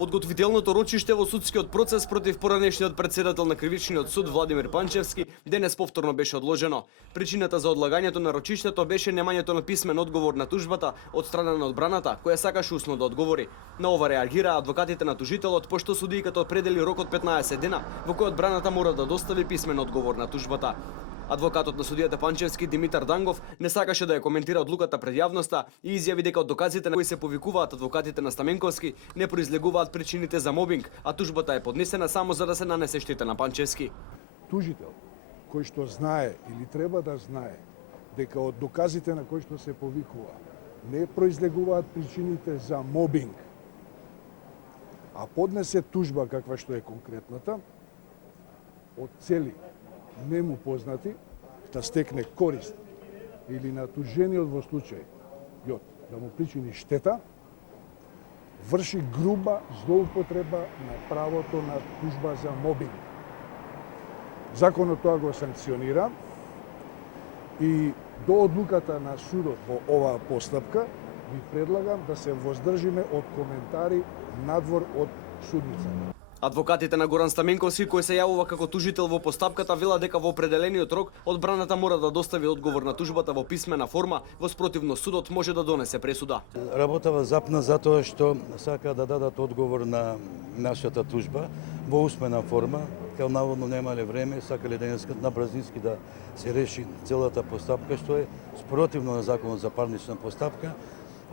Подготвителното рочиште во судскиот процес против поранешниот председател на Кривичниот суд Владимир Панчевски денес повторно беше одложено. Причината за одлагањето на рочиштето беше немањето на писмен одговор на тужбата од страна на одбраната, која сакаше усно да одговори. На ова реагираа адвокатите на тужителот, пошто судијката определи рок од 15 дена во кој одбраната мора да достави писмен одговор на тужбата. Адвокатот на судијата Панчевски Димитар Дангов не сакаше да ја коментира одлуката пред јавноста и изјави дека од доказите на кои се повикуваат адвокатите на Стаменковски не произлегуваат причините за мобинг, а тужбата е поднесена само за да се нанесе штета на Панчевски. Тужител кој што знае или треба да знае дека од доказите на кои што се повикува не произлегуваат причините за мобинг, а поднесе тужба каква што е конкретната, од цели нему познати, да стекне корист или на тужениот во случај да му причини штета, врши груба злоупотреба на правото на тужба за мобинг. Законот тоа го санкционира и до одлуката на судот во оваа постапка ви предлагам да се воздржиме од коментари надвор од судницата. Адвокатите на Горан Стаменковски, кој се јавува како тужител во постапката, вела дека во определениот рок одбраната мора да достави одговор на тужбата во писмена форма, во спротивно судот може да донесе пресуда. Работава запна затоа што сака да дадат одговор на нашата тужба во усмена форма, као наводно немале време, сакале денеска на брзински да се реши целата постапка, што е спротивно на законот за парнична постапка,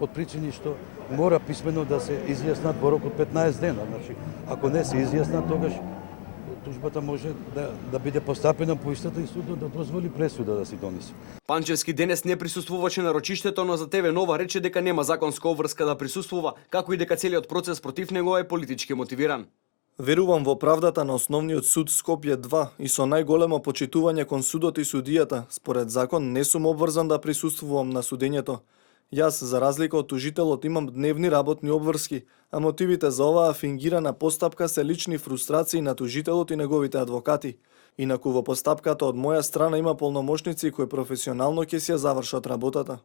од причини што мора писмено да се изјаснат во рок од 15 дена. Значи, ако не се изјаснат, тогаш тужбата може да биде постапена по истата и судот да дозволи пресуда да се донесе. Панчевски денес не присуствуваше на рочиштето, но за ТВ Нова рече дека нема законска обврска да присуствува, како и дека целиот процес против него е политички мотивиран. Верувам во правдата на Основниот суд Скопје 2 и со најголемо почитување кон судот и судијата, според закон не сум обврзан да присуствувам на судењето. Јас, за разлика од тужителот, имам дневни работни обврски, а мотивите за оваа фингирана постапка се лични фрустрации на тужителот и неговите адвокати. Инаку во постапката од моја страна има полномошници кои професионално ќе си ја завршат работата.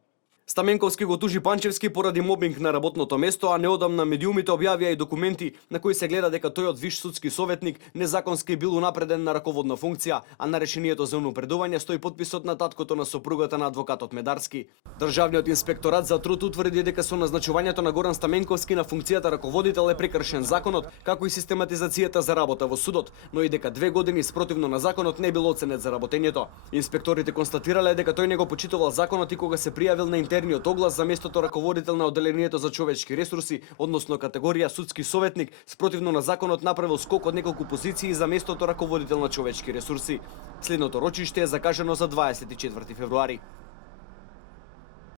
Стаменковски го тужи Панчевски поради мобинг на работното место, а неодамна медиумите објавија и документи на кои се гледа дека тој од виш судски советник незаконски бил унапреден на раководна функција, а на решението за унапредување стои подписот на таткото на сопругата на адвокатот Медарски. Државниот инспекторат за труд утврди дека со назначувањето на Горан Стаменковски на функцијата раководител е прекршен законот, како и систематизацијата за работа во судот, но и дека 2 години спротивно на законот не бил оценет за работењето. Инспекторите констатирале дека тој не го почитувал законот и кога се пријавил на интерниот оглас за местото раководител на одделението за човечки ресурси, односно категорија судски советник, спротивно на законот направил скок од неколку позиции за местото раководител на човечки ресурси. Следното рочиште е закажано за 24 февруари.